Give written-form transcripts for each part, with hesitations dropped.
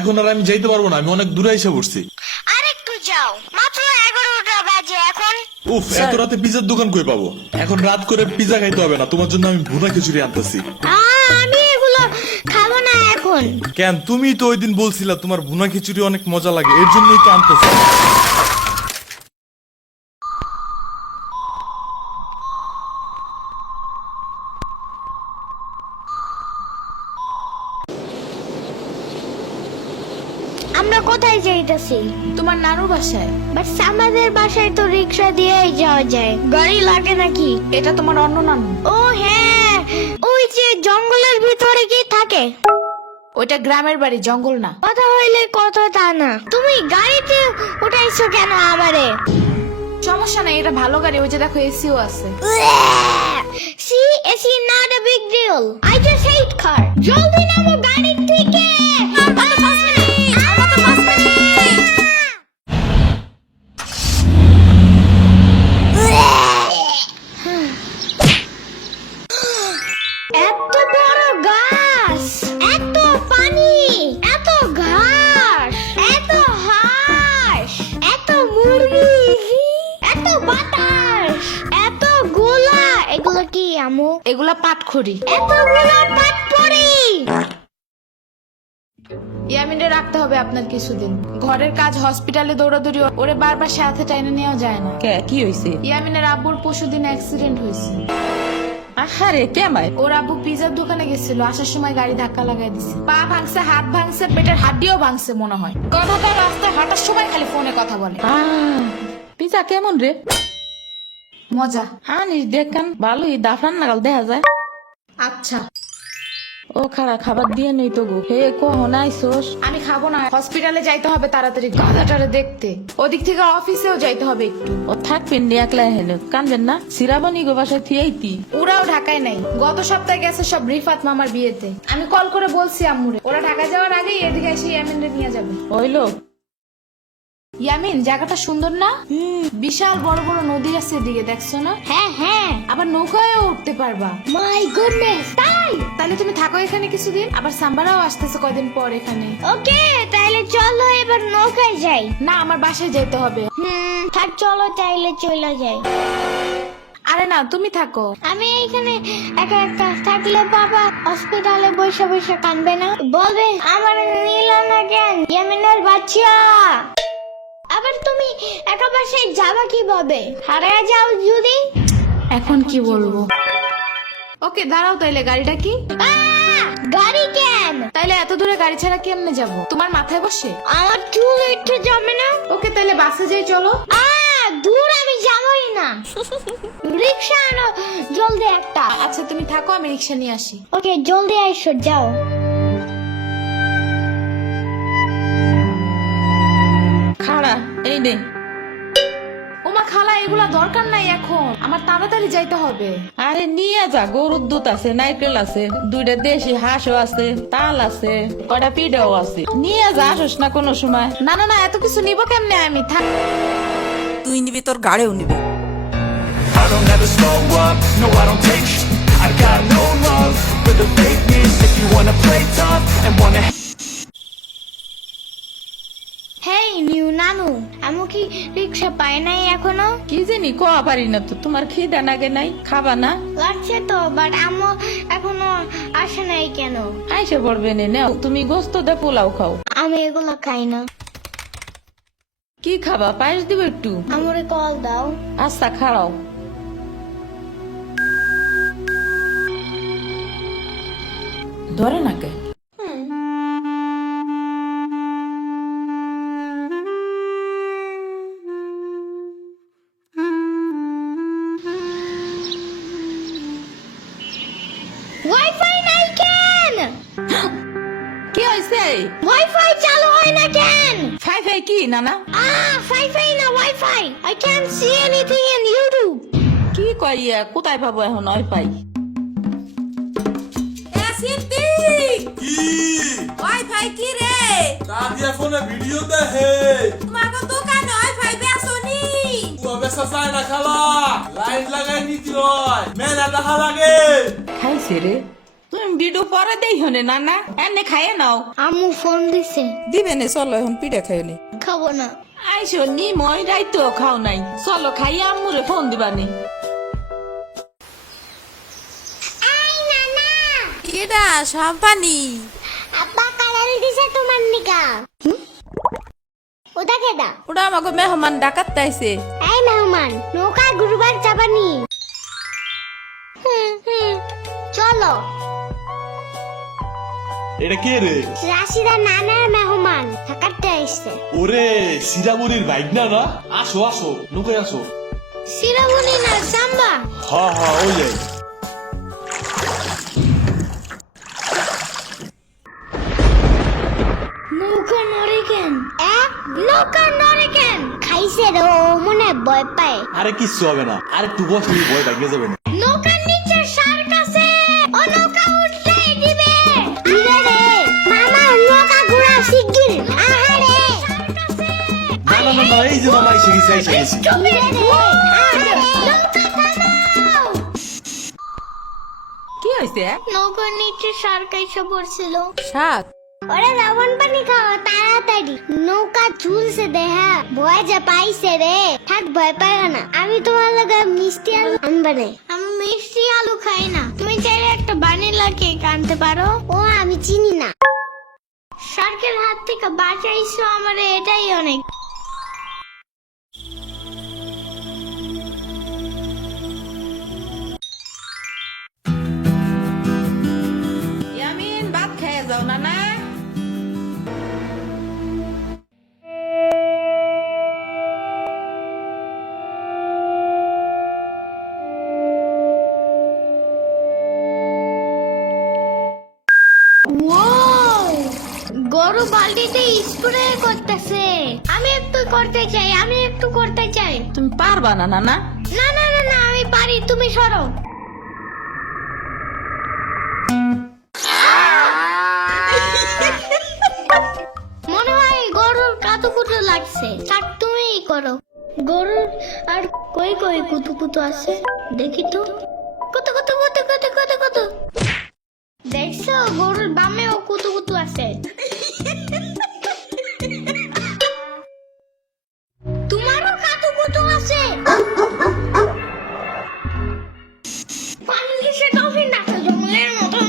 এখন আর আমি যাইতে পারবো না, আমি অনেক দূরে এসে পড়ছি। আরেকটু যাও, মাত্র 11টা বাজে এখন। উফ, এত রাতে পিজার দোকান কই পাবো? এখন রাত করে পিজা খাইতে হবে না, তোমার জন্য আমি ভুনা খিচুড়ি আনতেছি। আমি এগুলো খাবো না এখন। কেন? তুমি তো ওই দিন বলছিলা তোমার ভুনা খিচুড়ি অনেক মজা লাগে, এর জন্যই তো আনতেছি। আমরা কোথায় যাইতেছি? তোমার নানুর বাসায়। বাট আমাদের বাসায় তো রিক্সা দিয়েই যাওয়া যায়, গাড়ি লাগে নাকি? এটা তোমার অন্য নানু। ও হ্যাঁ, ওই যে জঙ্গলের ভিতরে কি থাকে? ওইটা গ্রামের বাড়ি, জঙ্গল না। কথা হইলে কথা তা না। তুমি গাড়িতে উঠাইছো কেন আমারে? সমস্যা নাই, এটা ভালো গাড়ি। ওই যে দেখো, এসিও আছে। See, it's not a big deal. I just hate car. জলদি নামো গাড়ি থেকে। এত বড় গাছ, এত পানি, এত ঘাস, এত হাঁস, এত মুরগি, এত বাতাস, এত গোলা। এগুলো কি আমু? এগুলা পাটখড়ি। এতগুলো পাটপড়ি। ইয়ামিনে রাখতে হবে আপনার কিছুদিন। ঘরের কাজ, হসপিটালে দৌড়াদৌড়ি, ওরে বারবার সাথে টাইনে নেওয়া যায় না। কি হয়েছে? ইয়ামিনের আব্বুর পরশুদিন অ্যাক্সিডেন্ট হয়েছে। আহারে কেমাই? ওর আব্বু পিজার দোকানে গেছিল, আসার সময় গাড়ি ধাক্কা লাগাই দিছে। পা ভাঙছে, হাত ভাঙছে, পেটের হাড্ডিও ভাঙছে মনে হয়। কথাটা রাস্তায় হাঁটার সময় খালি ফোনে কথা বলে। পিজা কেমন রে? মজা। আনিস দেখান, ভালোই দাফরান নাগাল দেখা যায়। আচ্ছা, ও খারা খাবার দিয়ে নেই তো গো। হে কখন আইসোস? আমি খাবো না, হসপিটালে যাইতে হবে তাড়াতাড়ি গাধাটারে দেখতে। ওদিক থেকে অফিসেও যাইতে হবে একটু। ও থাকবেন নি একলা হেন, কানবেন না? সিরাবনি গো বাসায় থিয়েইতি। ওরাও ঢাকায় নাই, গত সপ্তাহে গেছে সব রিফাত মামার বিয়েতে। আমি কল করে বলছি আম্মুরে, ওরা ঢাকা যাওয়ার আগেই এদিকে এসে ইয়ামিনরে নিয়ে যাবে। হইলো? ইয়ামিন, জায়গাটা সুন্দর না? বিশাল বড় বড় নদী আছে এদিকে, দেখছো না? হ্যাঁ হ্যাঁ, আবার নৌকায়ও উঠতে পারবা। মাই গুডনেস, তাই? তাহলে তুমি থাকো এখানে কিছুদিন, আবার সাম্বারাও আসতেছে কয়দিন পর এখানে। ওকে, তাইলে চলো এবার নৌকায় যাই। না, আমার বাসায় যেতে হবে। থাক, চলো তাইলে চলে যাই। আরে না, তুমি থাকো। আমি এখানে একা একা থাকলে বাবা হসপিটালে বসে বসে কানবে না? বলবে আমার নিল না কেন ইয়ামিনের বাচ্চা। আবার তুমি একা বাসায় যাবা কিভাবে? হারিয়ে যাও যদি? এখন কি বলবো? ওকে দাঁড়াও, তাইলে গাড়িটা কি? গাড়ি কেন? তাইলে এত দূরে গাড়ি ছাড়া কেমনে যাব? তোমার মাথায় বসে? আমার চুল উঠে যাবে না? ওকে, তাইলে বাসে যাই, চলো। দূর আমি যাবই না। রিক্সা আনো জলদি একটা। আচ্ছা তুমি থাকো, আমি রিক্সা নিয়ে আসি। ওকে, জলদি আইসো, যাও। খাড়া এই নে। ওমা খালা, এগুলা দরকার নাই এখন, আমার তাড়াতাড়ি যাইতে হবে। আরে নিয়ে যা, গরুর দুধ আছে, নারকেল আছে, দুইটা দেশি হাঁসও আছে, তাল আছে, কয়টা পিঠাও আছে। নিয়ে যা, আসোস না কোনো সময়? না না না, এত কিছু নিব কেমনে আমি? থাক। তুই নিবি, তোর গাড়িও নিবি। I don't ever slow up, no I don't take sh**. I got no love for the fakeness. If you wanna play tough and wanna hey new নানু, আমু কি রিক্সা পায় নাই এখনো? কি জানি কোয়া পারি না তো। তোমার খিদা নাগে নাই? খাবা না? লাগছে তো, বাট আমু এখনো আসে নাই কেন? আইসে পড়বে নে, নাও তুমি গোস্ত দে পোলাও খাও। আমি এগুলো খাই না। কি খাবা? পায়েস দিব একটু? আমুরে কল দাও। আচ্ছা খাড়াও। ধরে নাকে। ওয়াইফাই নাই কেন? কি হয়েছে? ওয়াইফাই চালু হয় না কেন? ফাই ফাই কি নানা? ফাইফাই না wifi. I can't see anything in YouTube. কি কইয়া কোথায় পাবো এখন ওয়াইফাই? কি ওয়াইফাই কি রে? দাদিয়া ফোনে ভিডিও দেখে। তোমাকে দোকানে ওয়াইফাই বেসনি? ও বেসা চায় না খালা, লাইন লাগাই নিতে হয়, মেলা দেখা লাগে। খাইছে রে? তুমি ভিডিও পরে দেই হনে নানা এনে খাইয়ে নাও। আম্মু ফোন দিছে। দিবে নে চলো এখন পিঠা খাই নি। খাবো না। আইসো নি মই রাইতো খাও নাই, চলো খাইয়া আম্মুরে ফোন দিবানি। এই নানা, কেডা সাম্পানি? আব্বা কালার দিছে তোমার নিকা। ওটা কেডা? ওটা আমাকে মেহমান ডাকাত তাইছে। এই মেহমান, নৌকা গুরুবার চাপানি। চলো। এটা কে রে? রাশিদা নানার মেহমান থাকাতে আসছে। ওরে সিরামুরির বাইক না না? আসো আসো, নৌকায় আসো। সিরামুনি না সাম্বা। হ্যাঁ ওই যাই। নৌকা নড়ে কেন? নৌকা নড়ে কেন? খাইছে রে, ও মনে হয় ভয় পায়। আরে কিচ্ছু হবে না, আরে একটু বসে ভয় ভাঙে যাবে না। নৌকার নিচে শার্ক আছে, ও নৌকা উঠতেই দিবে। ইরে রে, মামা নৌকা ঘোরা শিগগির। আহারে, না এই যে মামা এসে গেছে। ইরে রে, আহারে, নৌকা থামাও। কি হয়েছে? নৌকার নিচে শার্ক এসে পড়ছিল। শাক ওরে লবণ পানি খাও তাড়াতাড়ি, নৌকা ঝুলছে দেহা, ভয় যা পাইছে রে। থাক ভয় পাই না, আমি তোমার লগে মিষ্টি আলু আনবা না। আমি মিষ্টি আলু খাই না, তুমি চাইলে একটা ভ্যানিলা কেক আনতে পারো। ও আমি চিনি না। শার্কের হাত থেকে বাঁচাইছো আমারে, এটাই অনেক। ইয়ামিন ভাত খেয়ে যাও নানা। গরু বালতিতে স্প্রে করতেছে। আমি একটু করতে চাই। তুমি পারবা না নানা? না না না না, আমি পারি, তুমি সরো। মনে হয় গরুর কাতুকুতু লাগছে, থাক তুমিই করো। গরুর আর কই কই কুতুকুতু আছে দেখি তো। কত কত কত কত কত কত, দেখছো গরুর বামেও কুতুকুতু আছে। তোমারও কাতুকুতু আছে। পানির নিচে ডলফিন ডাকছে জঙ্গলের মতন,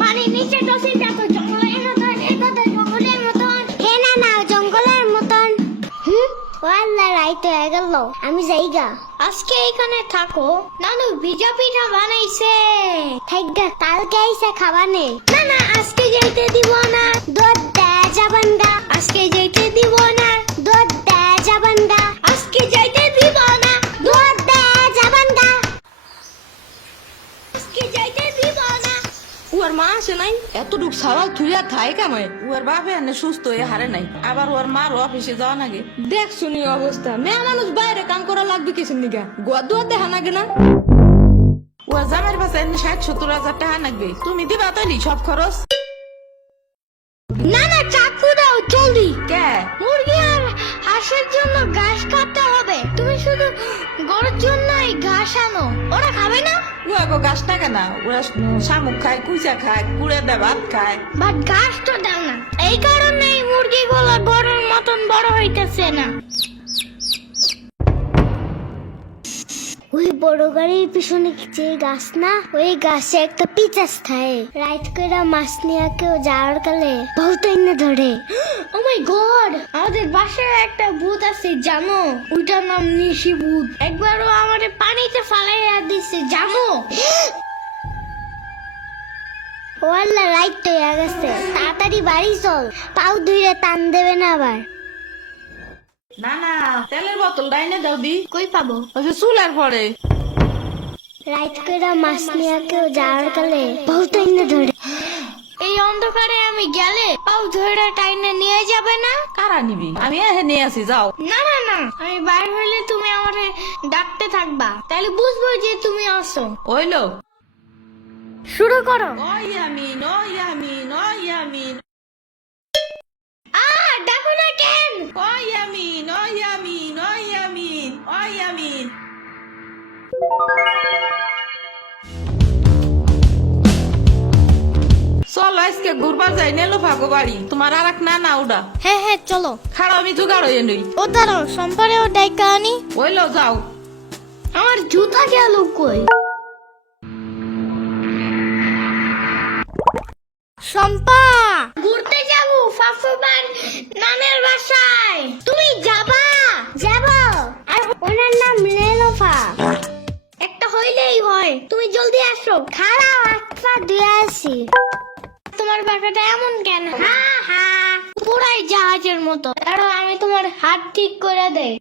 পানির নিচে ডলফিন ডাকছে জঙ্গলের মতন, জঙ্গলের মতন। হে না না, জঙ্গলের মতন। ওয়াল্লা রাইত হয়ে গেল, আমি যাইগা। আজকে এখানে থাকো। নানু ভিজা পিঠা বানাইছে, থাইগা কালকে আইসা খাবানে। না না, আজকে যাইতে দিব না, দুধ দেয়া যাবেন গা। আজকে যাইতে দিব না, দুধ দেয়া যাবেন গা। আজকে যাইতে দিব না, দুধ দেয়া যাবেন গা। আজকে যাইতে দিব না। ওর মা আসে নাই, এতটুক সওয়াল থুইয়া থাই কামে। ওর বাপে এনে সুস্থ হয়ে হারে নাই, আবার ওর মার অফিসে যাওয়া নাগে। দেখ শুনি অবস্থা, মেয়ে মানুষ বাইরে কাম করা লাগবে কিছু নিগা, গোয়া দুয়া দেখা নাগে না। ওর জামাইয়ের পাশে 60-70 হাজার টাকা লাগবে, তুমি দিবা তৈরি সব খরচ? না না, চাকু দাও জলদি। কে? মুরগি আর হাঁসের জন্য ঘাস কাটতে হবে, তুমি শুধু গরুর জন্য এই ঘাস আনো। ওরা খাবে না? ওগো গাছ টাকা না, ওরা শামুক খায়, কুচা খায়, কুড়ে দেয়, ভাত খায়। বাট ঘাস তো দাও না, এই কারণে এই মুরগিগুলো গরুর মতন বড় হইতেছে না। ওই বড় গাড়ির পিছনে যে গাছ না, ওই গাছে একটা পিচাস থাকে। রাইট করে মাছ নিয়ে কেউ যাওয়ার কালে বহুত এনে ধরে। ও মাই গড, আমাদের বাসায় একটা ভূত আছে জানো, ওইটার নাম নিশি ভূত। একবারও আমাদের পানিতে ফালাইয়া দিছে জানো। ওয়াল্লা রাইট তো হয়ে গেছে, তাড়াতাড়ি বাড়ি চল, পাও ধুইরে টান দেবে না আবার। না না, তেলের বোতল ডাইনে দাও দি। কই পাবো? ওই চুলার পরে। রাইট করে মাছ নিয়ে কেউ যাওয়ার কালে বহুত এনে ধরে। এই অন্ধকারে আমি গেলে পাও ধরে টাইনে নিয়ে যাবে না? কারা নিবি? আমি এহে নিয়ে আসি, যাও। না না না, আমি বাইরে হইলে তুমি আমারে ডাকতে থাকবা, তাহলে বুঝবো যে তুমি আসো। ওইলো শুরু করো। ইয়ামিন ডাকো না কেন? ইয়ামিন। চলো আজকে ঘুরবার যাই নেলো ভাগো বাড়ি তোমার আর এক না ওটা হ্যাঁ হ্যাঁ চলো। খাড়া আমি জোগাড় হয়ে নই ও দাঁড়াও, সম্পারেও ডাইকা আনি। ওইলো যাও। আমার জুতা গেল কই? শম্পা, ঘুরতে যাবো ফাফুবার নানের বাসায়। তুমি যাবা? যাবো। আর ওনার নাম লেলোফা। একটা হইলেই হয়, তুমি জলদি আসো। খারাপ আচ্ছা দিয়ে আসি। তোমার বাসাটা এমন কেন? হা হা, পুরাই জাহাজের মতো। দাঁড়াও, আমি তোমার হাত ঠিক করে দেই।